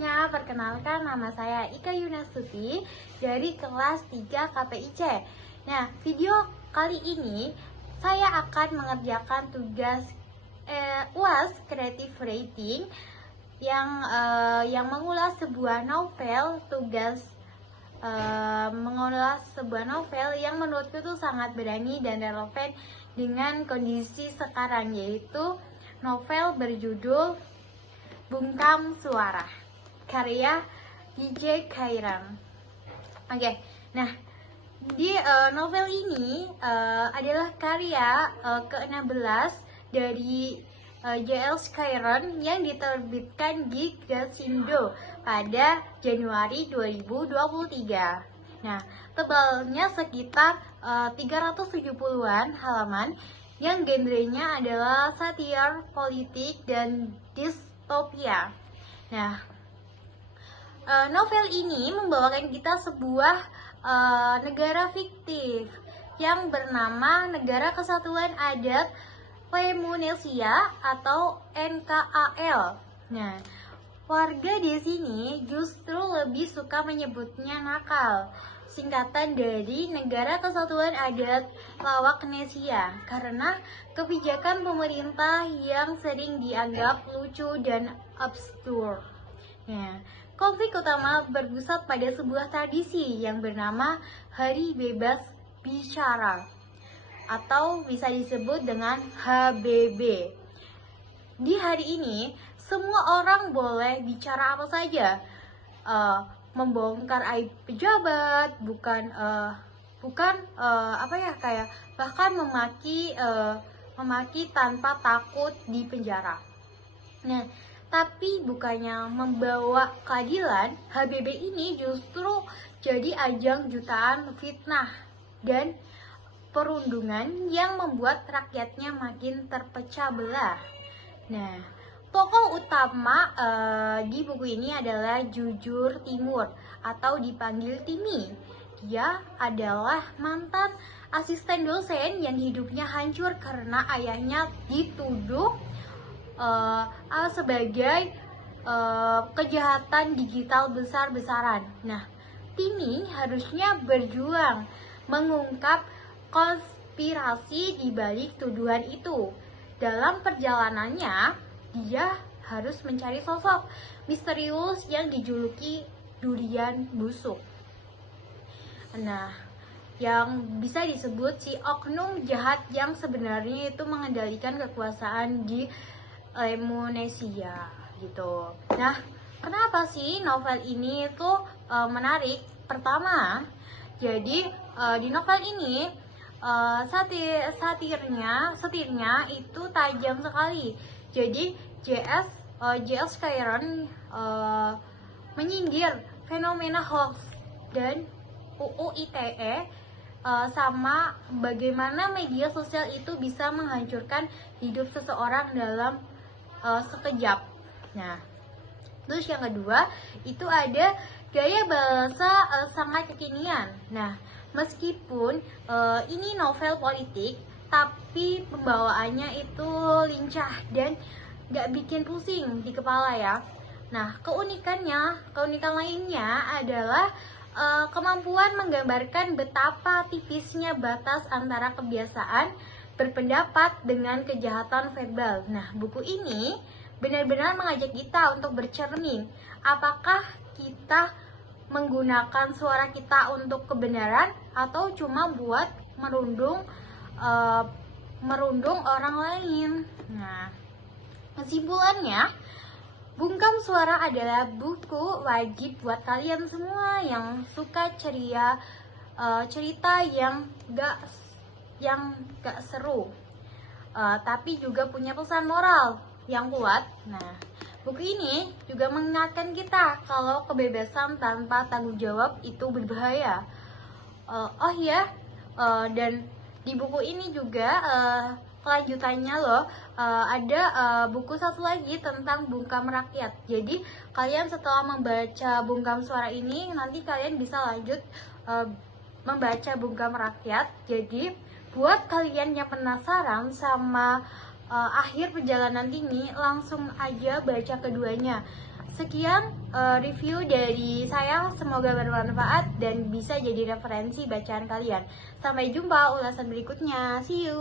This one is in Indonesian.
semuanya, perkenalkan nama saya Ika Yunasuti dari kelas 3 KPIC. Nah, video kali ini saya akan mengerjakan tugas UAS Creative Writing yang mengulas sebuah novel, mengulas sebuah novel yang menurutku tuh sangat berani dan relevan dengan kondisi sekarang, yaitu novel berjudul Bungkam Suara, karya DJ Khairan. Oke, nah di novel ini adalah karya ke-16 dari J.L. Khairan yang diterbitkan di Gasindo pada Januari 2023. Nah, tebalnya sekitar 370-an halaman yang genrenya adalah satir, politik, dan distopia. Nah, novel ini membawakan kita sebuah negara fiktif yang bernama Negara Kesatuan Adat Lemunesia atau NKAL. Nah, warga di sini justru lebih suka menyebutnya nakal, singkatan dari Negara Kesatuan Adat Lawaknesia, karena kebijakan pemerintah yang sering dianggap lucu dan absurd. Nah, konflik utama berpusat pada sebuah tradisi yang bernama Hari Bebas Bicara, atau bisa disebut dengan HBB. Di hari ini, semua orang boleh bicara apa saja, membongkar aib pejabat, bahkan memaki tanpa takut di penjara. Nah, tapi bukannya membawa keadilan, HBB ini justru jadi ajang jutaan fitnah dan perundungan yang membuat rakyatnya makin terpecah belah. Nah, tokoh utama di buku ini adalah Jujur Timur atau dipanggil Timi. Dia adalah mantan asisten dosen yang hidupnya hancur karena ayahnya dituduh sebagai kejahatan digital besar-besaran. Nah, Timi harusnya berjuang mengungkap konspirasi di balik tuduhan itu. Dalam perjalanannya, dia harus mencari sosok misterius yang dijuluki durian busuk. Nah, yang bisa disebut si oknum jahat yang sebenarnya itu mengendalikan kekuasaan di Lemunesia gitu. Nah, kenapa sih novel ini itu menarik? Pertama, jadi di novel ini satirnya itu tajam sekali. Jadi J.S. Khairan menyindir fenomena hoax dan UU ITE sama bagaimana media sosial itu bisa menghancurkan hidup seseorang dalam sekejap. Nah, terus yang kedua itu ada gaya bahasa sangat kekinian. Nah, meskipun ini novel politik, tapi pembawaannya itu lincah dan gak bikin pusing di kepala ya. Nah, keunikan lainnya adalah kemampuan menggambarkan betapa tipisnya batas antara kebiasaan berpendapat dengan kejahatan verbal. Nah, buku ini benar-benar mengajak kita untuk bercermin. Apakah kita menggunakan suara kita untuk kebenaran atau cuma buat merundung orang lain? Nah, kesimpulannya, Bungkam Suara adalah buku wajib buat kalian semua yang suka cerita yang gak seru, tapi juga punya pesan moral yang kuat. Nah, buku ini juga mengingatkan kita kalau kebebasan tanpa tanggung jawab itu berbahaya. Dan di buku ini juga kelanjutannya ada buku satu lagi tentang Bungkam Rakyat. Jadi kalian setelah membaca Bungkam Suara ini, nanti kalian bisa lanjut membaca Bungkam Rakyat. Jadi buat kalian yang penasaran sama akhir perjalanan ini, langsung aja baca keduanya. Sekian review dari saya, semoga bermanfaat dan bisa jadi referensi bacaan kalian. Sampai jumpa ulasan berikutnya, see you.